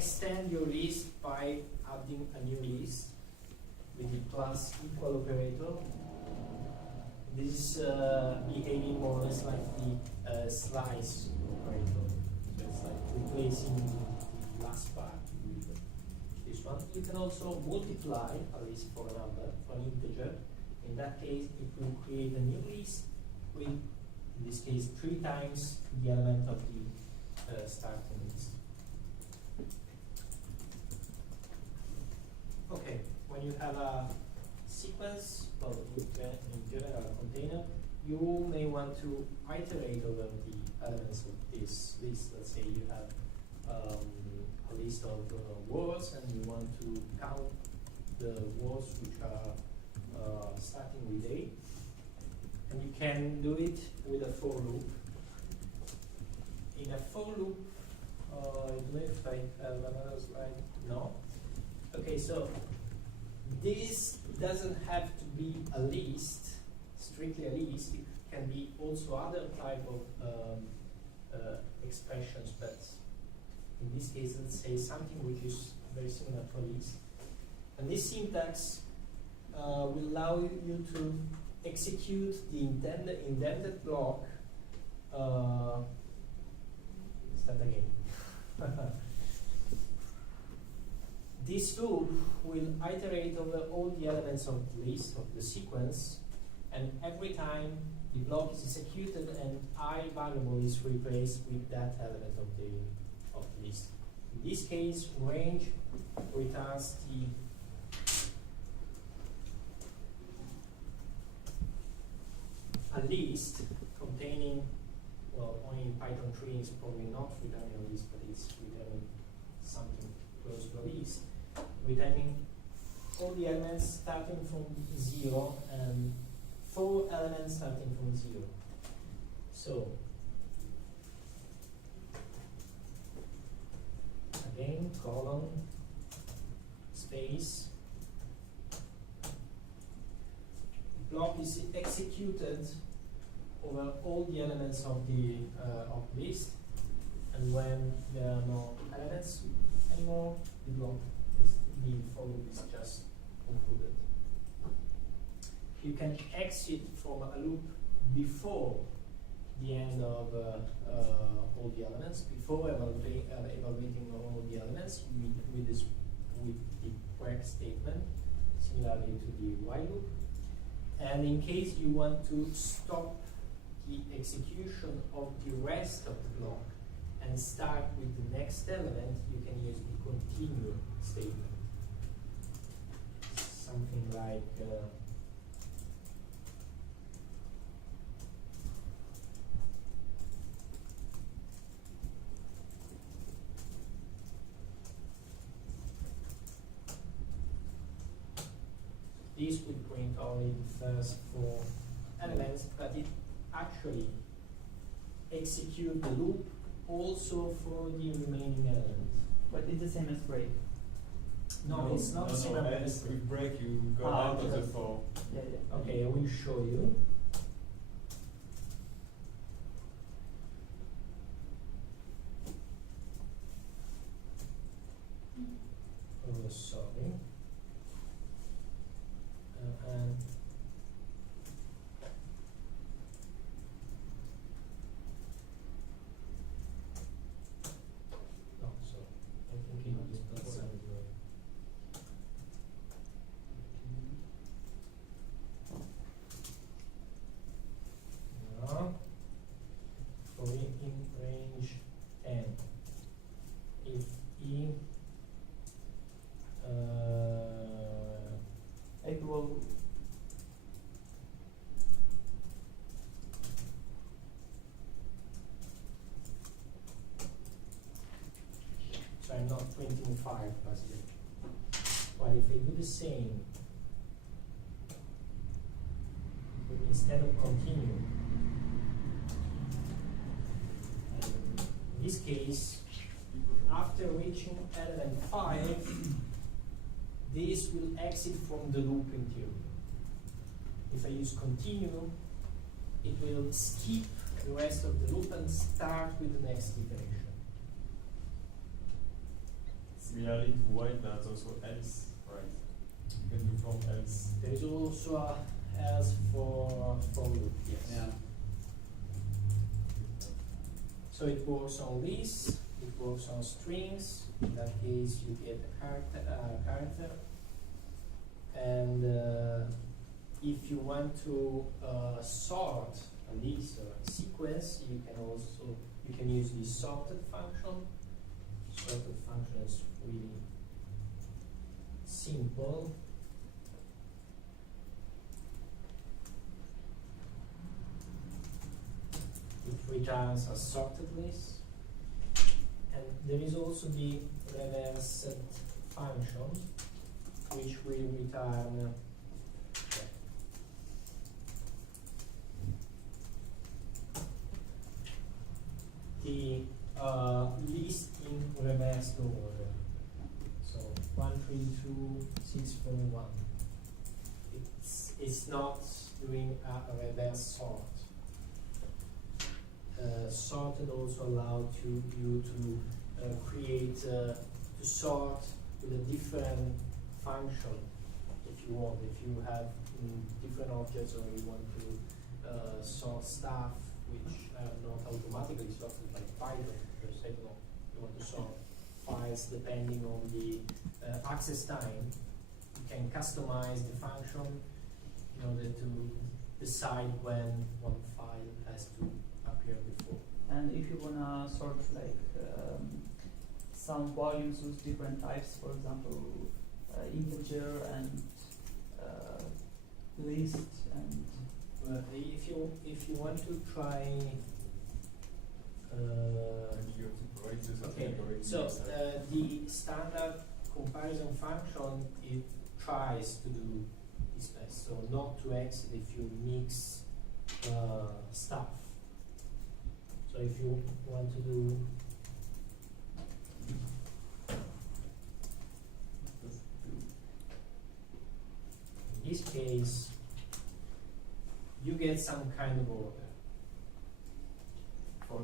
extend your list by adding a new list with the plus equal operator. This is behaving more or less like the slice operator. So it's like replacing the last part with this one. You can also multiply a list for a number, for an integer. In that case, it will create a new list with, in this case, 3 times the element of the starting list. Okay, when you have a sequence, well, in general, a container, you may want to iterate over the elements of this list. Let's say you have a list of words and you want to count the words which are starting with A. And you can do it with a for loop. In a for loop, I don't know if I have another slide. No? Okay, so this doesn't have to be a list, strictly a list. It can be also other type of expressions, but in this case, let's say something which is very similar to a list. And this syntax will allow you to execute the indented block. Start again. This loop will iterate over all the elements of the list, of the sequence, and every time the block is executed, an I variable is replaced with that element of the list. In this case, range returns a list containing, well, only in Python 3 is probably not returning a list, but it's returning something close to a list, returning all the elements starting from 0 and 4 elements starting from 0. So, again, colon, space, block is executed over all the elements of the list, and when there are no elements anymore, the block is, the for loop is just concluded. You can exit from a loop before the end of all the elements, before evaluating all the elements with the break statement, similarly to the while loop. And in case you want to stop the execution of the rest of the block and start with the next element, you can use the continue statement. Something like this would print only the first 4 elements, but it actually execute the loop also for the remaining elements. But it's the same as break. No, it's not the same as with break you go out of the for. Yeah, yeah. Okay, I will show you. Oh, sorry. And no, so I think it is not same way. No. For in range 10, if E Equal. So I'm not printing 5 basically. But if I do the same, but instead of continue, in this case, after reaching element 5, this will exit from the loop in theory. If I use continue, it will skip the rest of the loop and start with the next iteration. similarly to while there's also else, right? You can do from else. There is also a else for loop, yes. Yeah. So it works on lists, it works on strings. In that case, you get a character. And if you want to sort a list or a sequence, you can use the sorted function. Sorted function is really simple. It returns a sorted list. And there is also the reversed function, which will return the list in reversed order. So 1, 3, 2, 6, 4, 1. It's not doing a reverse sort. Sorted also allows you to create to sort with a different function if you want. If you have different objects or you want to sort stuff which are not automatically sorted by Python, for example, you want to sort files depending on the access time, you can customize the function in order to decide when one file has to appear before. And if you wanna sort like some volumes with different types, for example, integer and list and If you want to try And you have to provide this okay, algorithm so inside. the standard comparison function, it tries to do this best, so not to exit if you mix stuff. So if you want to do in this case, you get some kind of order. for